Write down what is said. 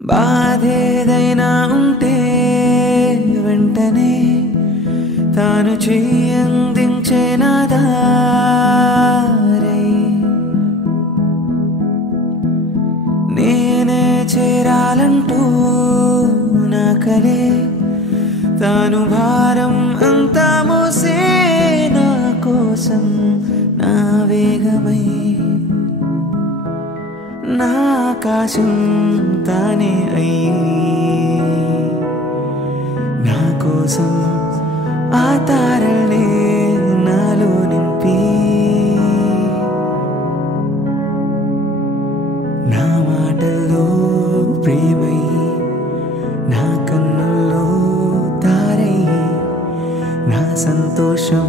బాధేదైనా ఉంటే వెంటనే తాను చెయ్యందించే నాదారై నేనే చేరాలంటూ నా కలే తాను భారం అంతా మోసే నా కోసం నా వేగమై నా ఆకాశం తానే అయ్యి నా కోసం ఆ తారల్నే నాలో నింపి నా మాటల్లో ప్రేమై నా కన్నుల్లో తారై నా సంతోషం